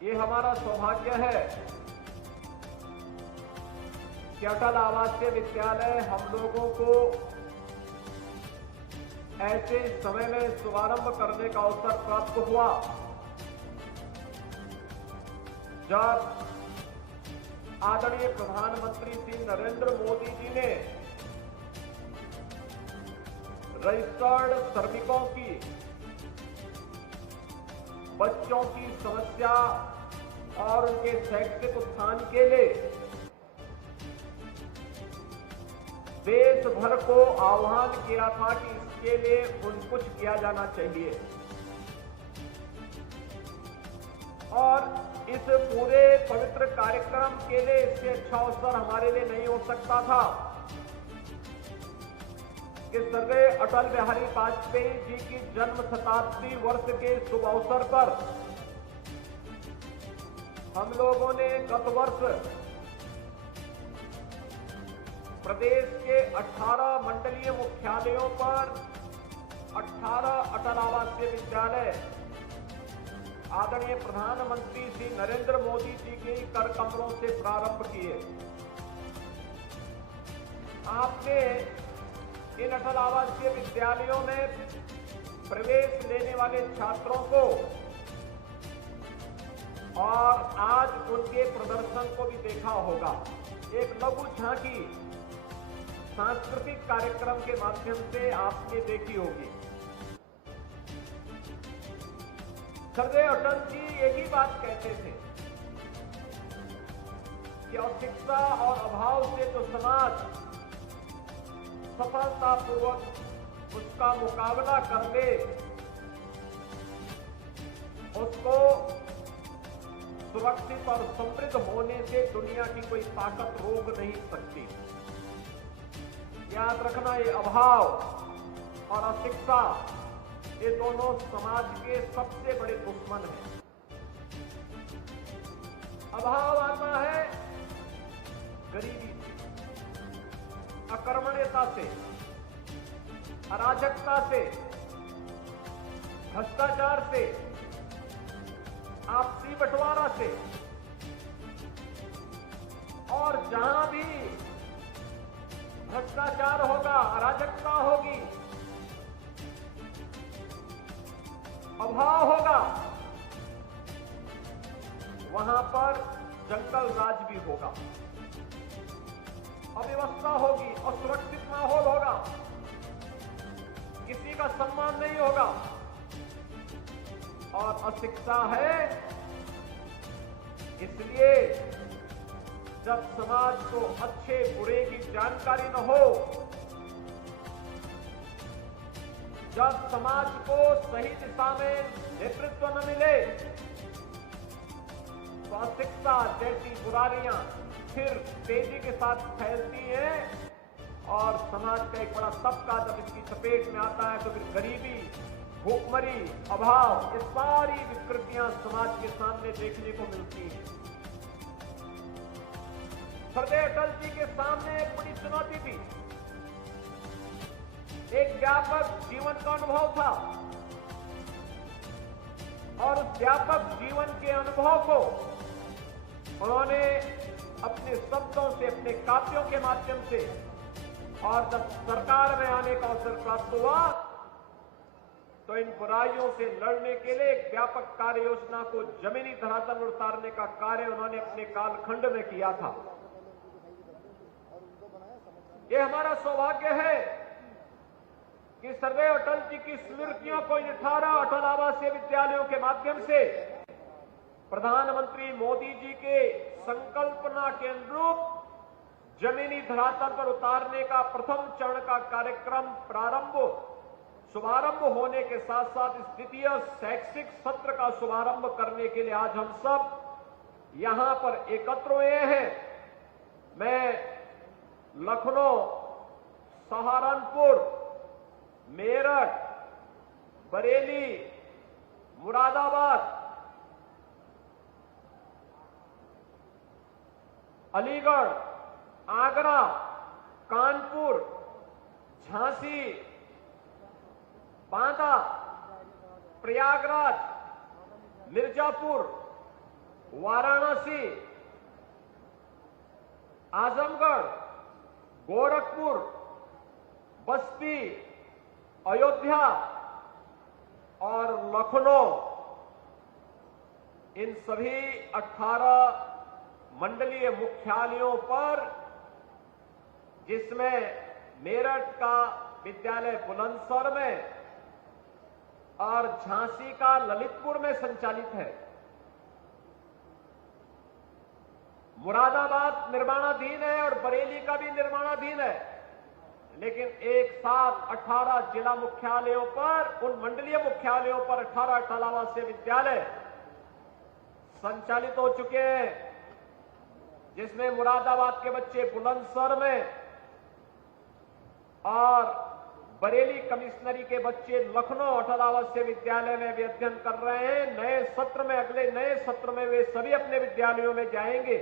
ये हमारा सौभाग्य है कि अटल आवासीय विद्यालय हम लोगों को ऐसे समय में शुभारंभ करने का अवसर प्राप्त हुआ जब आदरणीय प्रधानमंत्री श्री नरेंद्र मोदी जी ने रजिस्टर्ड श्रमिकों की बच्चों की समस्या और उनके शैक्षिक उत्थान के लिए देश भर को आह्वान किया था कि इसके लिए कुछ किया जाना चाहिए। और इस पूरे पवित्र कार्यक्रम के लिए इससे अच्छा अवसर हमारे लिए नहीं हो सकता था कि स्वर्गीय अटल बिहारी वाजपेयी जी की जन्म शताब्दी वर्ष के शुभ अवसर पर हम लोगों ने गत वर्ष प्रदेश के 18 मंडलीय मुख्यालयों पर 18 अटल आवासीय विद्यालय आदरणीय प्रधानमंत्री श्री नरेंद्र मोदी जी के कर कमरों से प्रारंभ किए। आपने इन अटल आवासीय विद्यालयों में प्रवेश लेने वाले छात्रों को और आज उनके प्रदर्शन को भी देखा होगा। एक लघु झांकी सांस्कृतिक कार्यक्रम के माध्यम से आपने देखी होगी। स्वर्गीय अटल जी एक ही बात कहते थे कि अशिक्षा और अभाव से जो समाज सफलतापूर्वक उसका मुकाबला कर ले उसको सुरक्षित और समृद्ध होने से दुनिया की कोई ताकत रोक नहीं सकती। याद रखना, ये अभाव और अशिक्षा ये दोनों समाज के सबसे बड़े दुश्मन हैं। अभाव आता है गरीबी से, अकर्मण्यता से, अराजकता से, भ्रष्टाचार से, आपसी बंटवारा से। और जहां भी भ्रष्टाचार होगा, अराजकता होगी, अभाव होगा, वहां पर जंगल राज भी होगा, अव्यवस्था होगी, असुरक्षित माहौल होगा, किसी का सम्मान नहीं होगा। और अशिक्षा है, इसलिए जब समाज को अच्छे बुरे की जानकारी न हो, जब समाज को सही दिशा में नेतृत्व न मिले, तो अशिक्षा जैसी बुराइयां फिर तेजी के साथ फैलती हैं और समाज का एक बड़ा तबका जब इसकी चपेट में आता है तो फिर गरीबी, भूखमरी, अभाव, ये सारी विकृतियां समाज के सामने देखने को मिलती हैं। स्वर्गीय अटल जी के सामने एक बड़ी चुनौती थी, एक व्यापक जीवन का अनुभव था और उस व्यापक जीवन के अनुभव को उन्होंने अपने शब्दों से, अपने काव्यों के माध्यम से, और जब सरकार में आने का अवसर प्राप्त हुआ तो इन बुराइयों से लड़ने के लिए एक व्यापक कार्य योजना को जमीनी धरातल पर उतारने का कार्य उन्होंने अपने कालखंड में किया था। ये हमारा सौभाग्य है कि स्वर्गीय अटल जी की स्मृतियों को इन 18 अटल आवासीय विद्यालयों के माध्यम से प्रधानमंत्री मोदी जी के संकल्पना के अनुरूप जमीनी धरातल पर उतारने का प्रथम चरण का कार्यक्रम शुभारंभ होने के साथ साथ इस द्वितीय शैक्षिक सत्र का शुभारंभ करने के लिए आज हम सब यहां पर एकत्र हुए हैं। मैं लखनऊ, सहारनपुर, मेरठ, बरेली, मुरादाबाद, अलीगढ़, आगरा, कानपुर, झांसी, बांदा, प्रयागराज, मिर्जापुर, आजमगढ़, गोरखपुर, बस्ती, अयोध्या और लखनऊ, इन सभी 18 मंडलीय मुख्यालयों पर, जिसमें मेरठ का विद्यालय बुलंदशहर में और झांसी का ललितपुर में संचालित है, मुरादाबाद निर्माणाधीन है और बरेली का भी निर्माणाधीन है, लेकिन एक साथ 18 जिला मुख्यालयों पर, उन मंडलीय मुख्यालयों पर 18 आवासीय विद्यालय संचालित हो चुके हैं, जिसमें मुरादाबाद के बच्चे बुलंदशहर में और बरेली कमिश्नरी के बच्चे लखनऊ 18 आवासीय विद्यालय में भी अध्ययन कर रहे हैं। नए सत्र में, अगले नए सत्र में वे सभी अपने विद्यालयों में जाएंगे